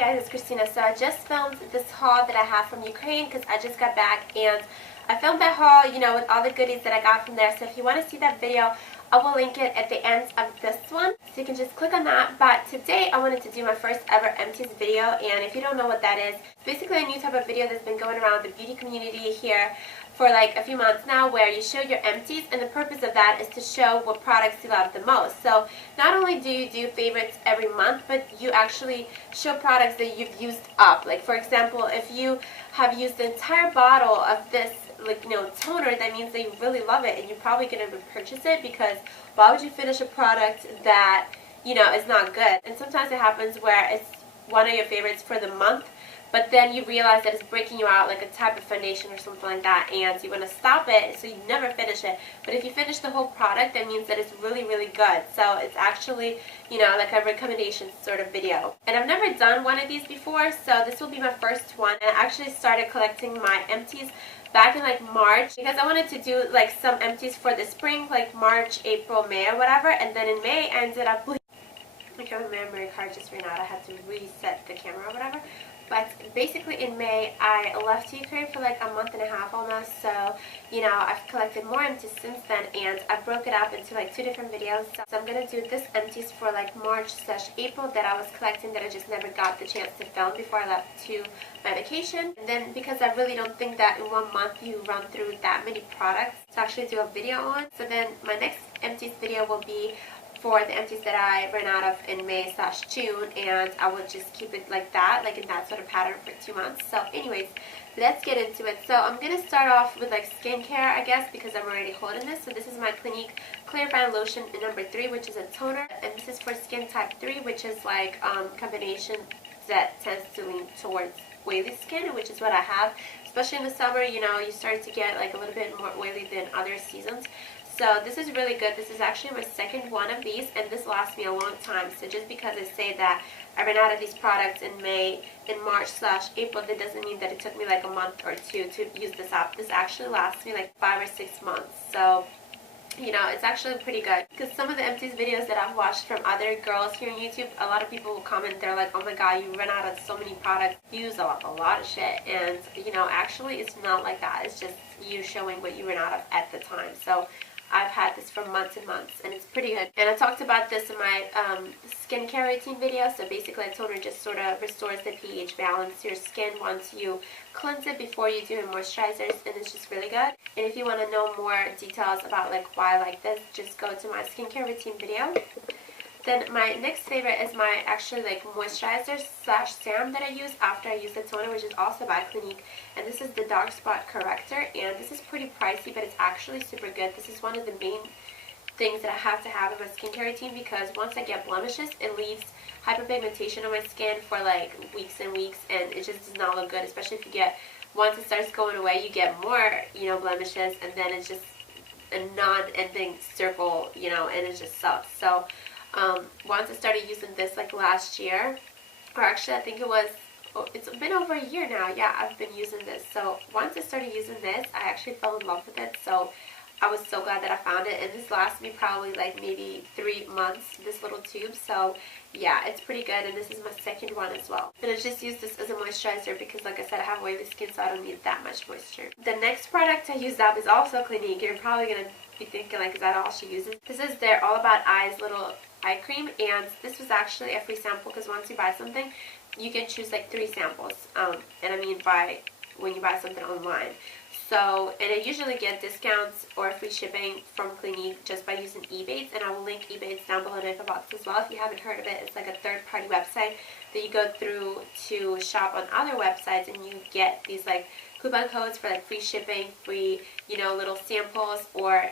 guys, it's Christina. So I just filmed this haul that I have from Ukraine because I just got back, and I filmed that haul, with all the goodies that I got from there. So if you want to see that video, I will link it at the end of this one, so you can just click on that. But today I wanted to do my first ever empties video, and if you don't know what that is, it's basically a new type of video that's been going around the beauty community here for like a few months now, where you show your empties, and the purpose of that is to show what products you love the most. So not only do you do favorites every month, but you actually show products that you've used up. Like for example, if you have used the entire bottle of this toner, that means that you really love it and you're probably going to repurchase it, because why would you finish a product that is not good? And sometimes it happens where it's one of your favorites for the month, but then you realize that it's breaking you out, like a type of foundation or something like that, and you want to stop it, so you never finish it. But if you finish the whole product, that means that it's really, really good. So it's actually, like a recommendation sort of video. And I've never done one of these before, so this will be my first one. And I actually started collecting my empties back in like March, because I wanted to do like some empties for the spring, like March, April, May or whatever. And then in May I ended up, my memory card just ran out. I had to reset the camera or whatever. But basically in May, I left Ukraine for like a month and a half almost, so, I've collected more empties since then, and I broke it up into like 2 different videos. So I'm going to do this empties for like March/April that I was collecting, that I just never got the chance to film before I left to my vacation. And then because I really don't think that in 1 month you run through that many products to actually do a video on. So then my next empties video will be for the empties that I ran out of in May/June, and I will just keep it like that, like in that sort of pattern for 2 months. So anyways, let's get into it. So I'm going to start off with like skincare, I guess, because I'm already holding this. So this is my Clinique Clarifying Lotion number 3, which is a toner, and this is for skin type 3, which is like combination that tends to lean towards oily skin, which is what I have, especially in the summer. You start to get like a little bit more oily than other seasons. So this is really good. This is actually my second one of these, and this lasts me a long time. So just because I say that I ran out of these products in March/April, that doesn't mean that it took me like a month or 2 to use this up. This actually lasts me like 5 or 6 months. So it's actually pretty good, because some of the empties videos that I've watched from other girls here on YouTube, a lot of people will comment, they're like, oh my god, you ran out of so many products, you use a lot of shit. And actually it's not like that. It's just you showing what you ran out of at the time. So I've had this for months and months, and it's pretty good. And I talked about this in my skincare routine video. So basically a toner just sort of restores the pH balance to your skin once you cleanse it before you do your moisturizers, and it's just really good. And if you want to know more details about like why I like this, just go to my skincare routine video. Then my next favorite is my actually like moisturizer/serum that I use after I use the toner, which is also by Clinique, and this is the Dark Spot Corrector. And this is pretty pricey, but it's actually super good. This is one of the main things that I have to have in my skincare routine, because once I get blemishes, it leaves hyperpigmentation on my skin for like weeks and weeks, and it just does not look good. Especially if you get, once it starts going away, you get more blemishes, and then it's just a non-ending circle, and it just sucks. So once I started using this like last year, or actually I think it's been over a year now. Yeah, I've been using this. So once I started using this, I actually fell in love with it. So I was so glad that I found it, and this lasts me probably like maybe 3 months, this little tube. So yeah, it's pretty good, and this is my second one as well. And I just use this as a moisturizer because, like I said, I have oily skin, so I don't need that much moisture. The next product I used up is also Clinique. You're probably going to be thinking like, is that all she uses? This is their All About Eyes little eye cream, and this was actually a free sample, because once you buy something, you can choose like 3 samples, and I mean when you buy something online. So, and I usually get discounts or free shipping from Clinique just by using Ebates, and I will link Ebates down below in the info box as well if you haven't heard of it. It's like a third-party website that you go through to shop on other websites, and you get these like coupon codes for like free shipping, free little samples, or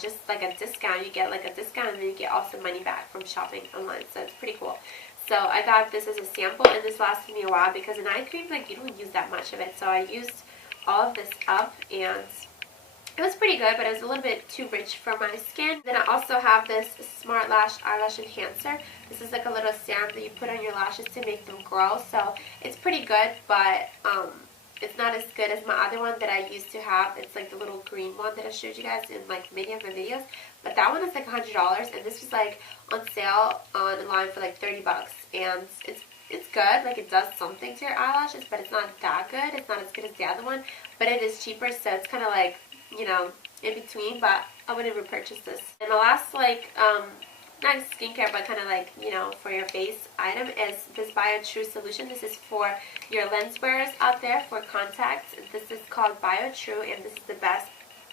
just like a discount. You get like a discount, and then you get also money back from shopping online. So it's pretty cool. So I got this as a sample, and this lasted me a while, because an eye cream, like, you don't use that much of it. So I used all of this up, and it was pretty good, but it was a little bit too rich for my skin. Then I also have this Smart Lash Eyelash Enhancer. This is like a little serum that you put on your lashes to make them grow. So it's pretty good, but it's not as good as my other one that I used to have. It's like the little green one that I showed you guys in like many of my videos. But that one is like $100, and this was like on sale online for like 30 bucks. And it's good. Like, it does something to your eyelashes, but it's not that good. It's not as good as the other one, but it is cheaper, so it's kind of like, you know, in between, but I wouldn't repurchase this. And the last, like, not skincare, but kind of like, you know, for your face item is this BioTrue solution. This is for your lens wearers out there for contacts. This is called BioTrue, and this is the best,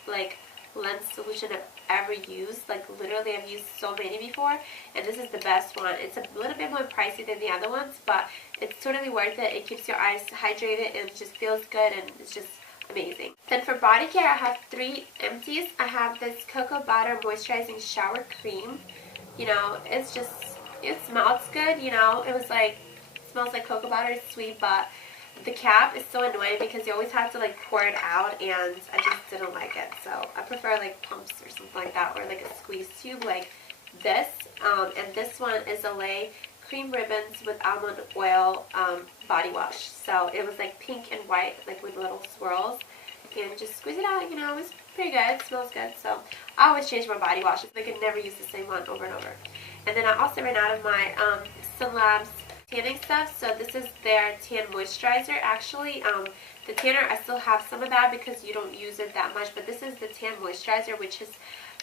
like, lens solution I've ever used. Like, literally, I've used so many before, and this is the best one. It's a little bit more pricey than the other ones, but it's totally worth it. It keeps your eyes hydrated, and it just feels good, and it's just amazing. Then for body care, I have 3 empties. I have this Cocoa Butter Moisturizing Shower Cream. You know, it's just, it smells good, you know. It was like, it smells like cocoa butter, it's sweet, but the cap is so annoying because you always have to like pour it out, and I just didn't like it. So I prefer like pumps or something like that, or like a squeeze tube like this. And this one is Olay Cream Ribbons with Almond Oil Body Wash. So it was like pink and white, like with little swirls. And just squeeze it out, you know, it's pretty good. It smells good. So I always change my body washes. I could never use the same one over and over. And then I also ran out of my Sun Labs tanning stuff. So this is their tan moisturizer. Actually, the tanner, I still have some of that because you don't use it that much. But this is the tan moisturizer, which is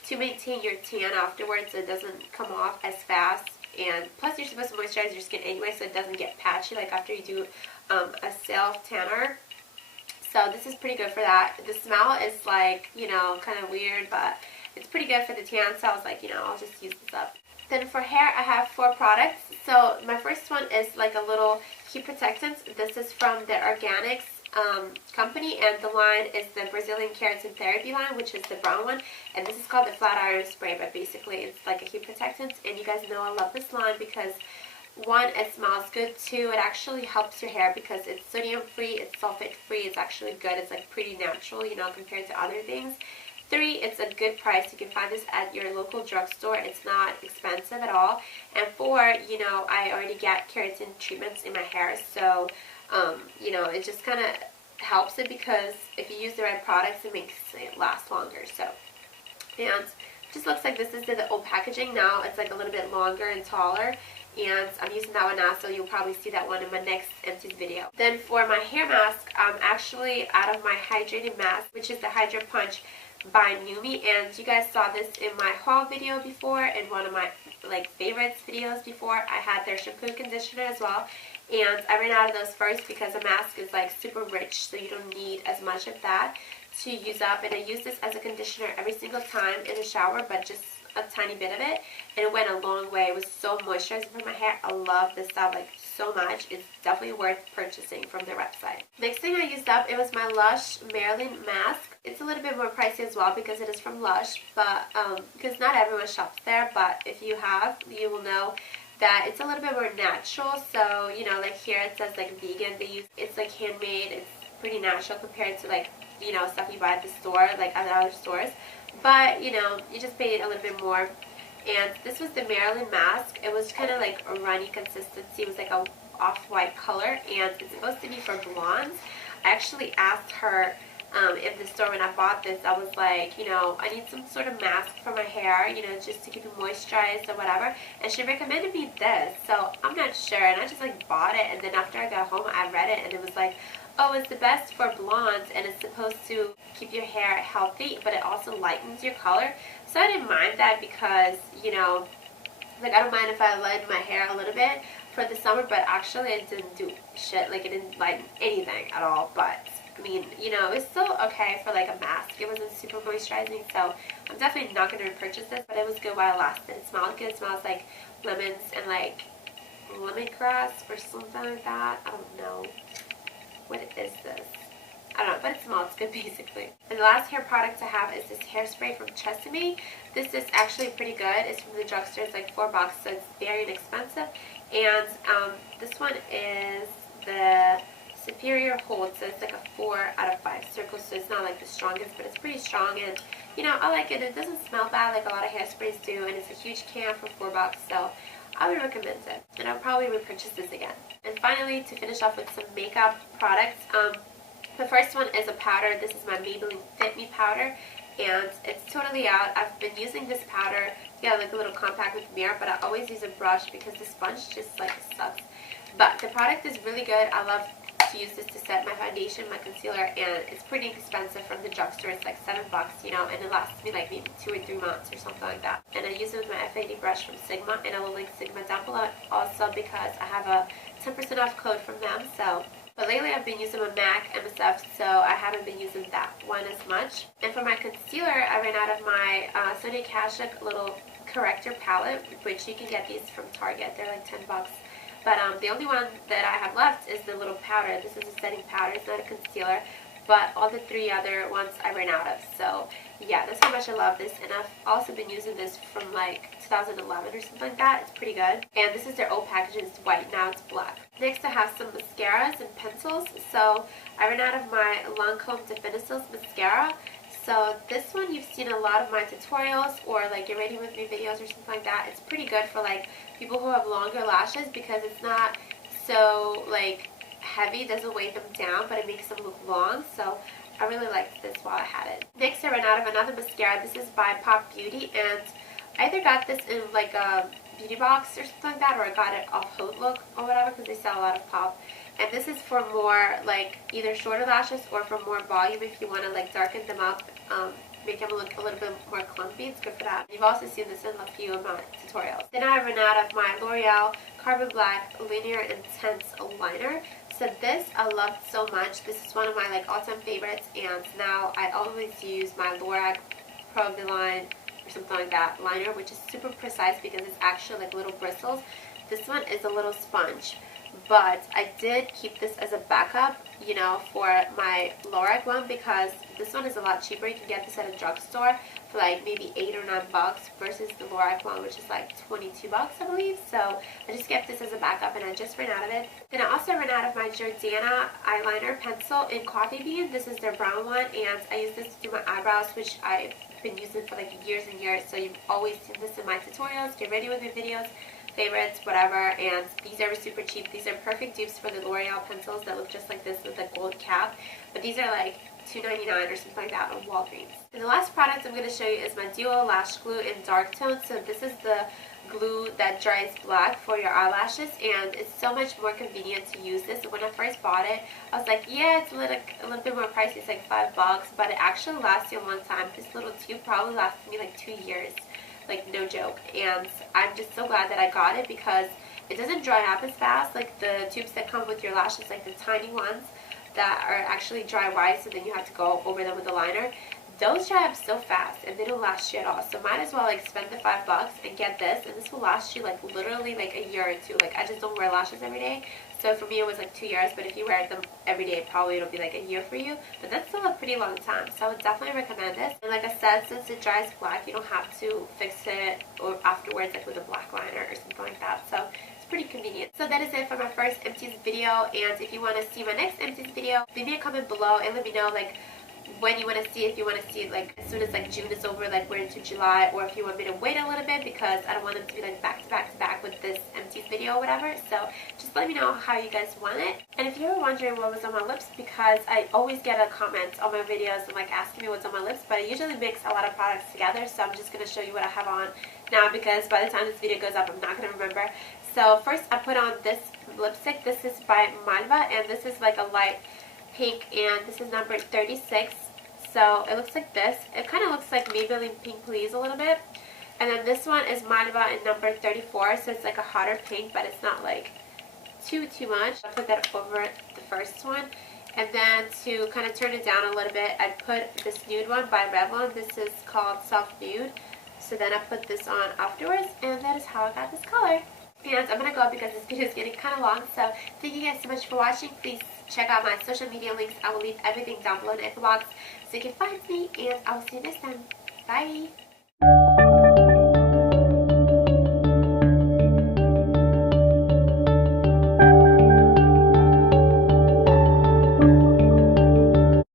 to maintain your tan afterwards so it doesn't come off as fast. And plus, you're supposed to moisturize your skin anyway so it doesn't get patchy like after you do a self tanner. So this is pretty good for that. The smell is like, you know, kind of weird, but it's pretty good for the tan, so I was like, you know, I'll just use this up. Then for hair, I have 4 products. So my first one is like a little heat protectant. This is from the Organics company, and the line is the Brazilian Keratin Therapy line, which is the brown one, and this is called the Flat Iron Spray, but basically it's like a heat protectant, and you guys know I love this line because 1, it smells good. 2, it actually helps your hair because it's sodium free, it's sulfate free, it's actually good. It's like pretty natural, you know, compared to other things. 3, it's a good price. You can find this at your local drugstore. It's not expensive at all. And 4, you know, I already get keratin treatments in my hair, so you know, it just kind of helps it because if you use the right products, it makes it last longer. So, and it just looks like this is the old packaging. Now it's like a little bit longer and taller. And I'm using that one now, so you'll probably see that one in my next empties video. Then for my hair mask, I'm actually out of my hydrating mask, which is the Hydro Punch by Numi. And you guys saw this in my haul video before, and one of my like favorites videos before. I had their shampoo and conditioner as well. And I ran out of those first because a mask is like super rich, so you don't need as much of that to use up. And I use this as a conditioner every single time in the shower, but just a tiny bit of it, and it went a long way. It was so moisturizing for my hair. I love this stuff like so much. It's definitely worth purchasing from their website. Next thing I used up, it was my Lush Marilyn mask. It's a little bit more pricey as well because it is from Lush, but because not everyone shops there, but if you have, you will know that it's a little bit more natural. So, you know, like here it says like vegan. It's like handmade. It's pretty natural compared to like, you know, stuff you buy at the store, like at other stores. But, you know, you just paid a little bit more. And this was the Marilyn mask. It was kind of like a runny consistency. It was like a off-white color, and it's supposed to be for blondes. I actually asked her in the store when I bought this. I was like, you know, I need some sort of mask for my hair, you know, just to keep it moisturized or whatever. And she recommended me this. So I'm not sure. And I just like bought it. And then after I got home, I read it, and it was like, oh, it's the best for blondes, and it's supposed to keep your hair healthy, but it also lightens your color. So I didn't mind that because, you know, like I don't mind if I lighten my hair a little bit for the summer, but actually it didn't do shit. Like it didn't lighten anything at all. But I mean, you know, it's still okay for like a mask. It wasn't super moisturizing, so I'm definitely not going to repurchase this, but it was good while it lasted. It smelled good. It smells like lemons and like lemongrass or something like that. I don't know. What is this? I don't know, but it smells good basically. And the last hair product I have is this hairspray from Tresemme. This is actually pretty good. It's from the drugstore. It's like $4, so it's very inexpensive. And this one is the Superior Hold, so it's like a 4 out of 5 circles, so it's not like the strongest, but it's pretty strong, and you know, I like it. It doesn't smell bad like a lot of hairsprays do, and it's a huge can for $4, so I would recommend it, and I'll probably repurchase this again. And finally, to finish off with some makeup products, the first one is a powder. This is my Maybelline Fit Me powder, and it's totally out. I've been using this powder, yeah, like a little compact with mirror, but I always use a brush because the sponge just like sucks. But the product is really good. I love to use this to set my foundation, my concealer, and it's pretty expensive from the drugstore. It's like $7, you know, and it lasts me like maybe 2 or 3 months or something like that. And I use it with my FAD brush from Sigma, and I will link Sigma down below also because I have a 10% off code from them. So, but lately I've been using my MAC MSF, so I haven't been using that one as much. And for my concealer, I ran out of my Sonia Kashuk little corrector palette, which you can get these from Target. They're like $10. But the only one that I have left is the little powder. This is a setting powder. It's not a concealer. But all the 3 other ones I ran out of. So yeah, that's how much I love this. And I've also been using this from like 2011 or something like that. It's pretty good. And this is their old packaging. It's white. Now it's black. Next I have some mascaras and pencils. So I ran out of my Lancome Definitions mascara. So this one you've seen a lot of my tutorials or like Get Ready With Me videos or something like that. It's pretty good for like people who have longer lashes because it's not so like heavy. It doesn't weigh them down, but it makes them look long. So I really liked this while I had it. Next I ran out of another mascara. This is by Pop Beauty, and I either got this in like a beauty box or something like that, or I got it off Haute Look or whatever because they sell a lot of Pop. And this is for more like either shorter lashes or for more volume if you want to like darken them up, make them look a little bit more clumpy. It's good for that. You've also seen this in a few of my tutorials. Then I ran out of my L'Oreal Carbon Black Linear Intense Liner. So this I loved so much. This is one of my like all-time favorites, and now I always use my Lorac Pro Viline or something like that liner, which is super precise because it's actually like little bristles. This one is a little sponge. But I did keep this as a backup, you know, for my Lorac one because this one is a lot cheaper. You can get this at a drugstore for like maybe $8 or $9 versus the Lorac one, which is like $22, I believe. So I just kept this as a backup, and I just ran out of it. Then I also ran out of my Jordana eyeliner pencil in Coffee Bean. This is their brown one, and I use this to do my eyebrows, which I've been using for like years and years. So you've always seen this in my tutorials, Get Ready With Me videos, favorites, whatever. And these are super cheap. These are perfect dupes for the L'Oreal pencils that look just like this with a gold cap, but these are like $2.99 or something like that on Walgreens. And the last product I'm going to show you is my Duo Lash Glue in Dark Tone. So this is the glue that dries black for your eyelashes, and it's so much more convenient to use this. When I first bought it, I was like, yeah, it's a little bit more pricey. It's like $5, but it actually lasts you a long time. This little tube probably lasted me like 2 years. Like, no joke. And I'm just so glad that I got it because it doesn't dry up as fast. Like the tubes that come with your lashes, like the tiny ones that are actually dry white, so then you have to go over them with a liner. Those dry up so fast and they don't last you at all. So might as well like spend the $5 and get this, and this will last you like literally like a year or two. Like I just don't wear lashes every day. So for me it was like 2 years, but if you wear them every day, probably it'll be like a year for you. But that's still a pretty long time, so I would definitely recommend this. And like I said, since it dries black, you don't have to fix it or afterwards like with a black liner or something like that. So it's pretty convenient. So that is it for my first empties video, and if you want to see my next empties video, leave me a comment below and let me know like when you want to see it. If you want to see it like as soon as like June is over, like we're into July, or if you want me to wait a little bit because I don't want them to be like back to back to back with this empties video or whatever. So just let me know how you guys want it. And if you're wondering what was on my lips, because I always get a comment on my videos and like asking me what's on my lips, but I usually mix a lot of products together, so I'm just going to show you what I have on now because by the time this video goes up I'm not going to remember. So first I put on this lipstick. This is by Malva, and this is like a light pink, and this is number 36. So it looks like this. It kind of looks like Maybelline Pink Please a little bit. And then this one is Malva in number 34, so it's like a hotter pink, but it's not like too much. I'll put that over the first one. And then to kind of turn it down a little bit, I put this nude one by Revlon. This is called Soft Nude. So then I put this on afterwards, and that is how I got this color. And I'm going to go because this video is getting kind of long, so thank you guys so much for watching. Please check out my social media links. I will leave everything down below in the info box so you can find me, and I will see you next time. Bye!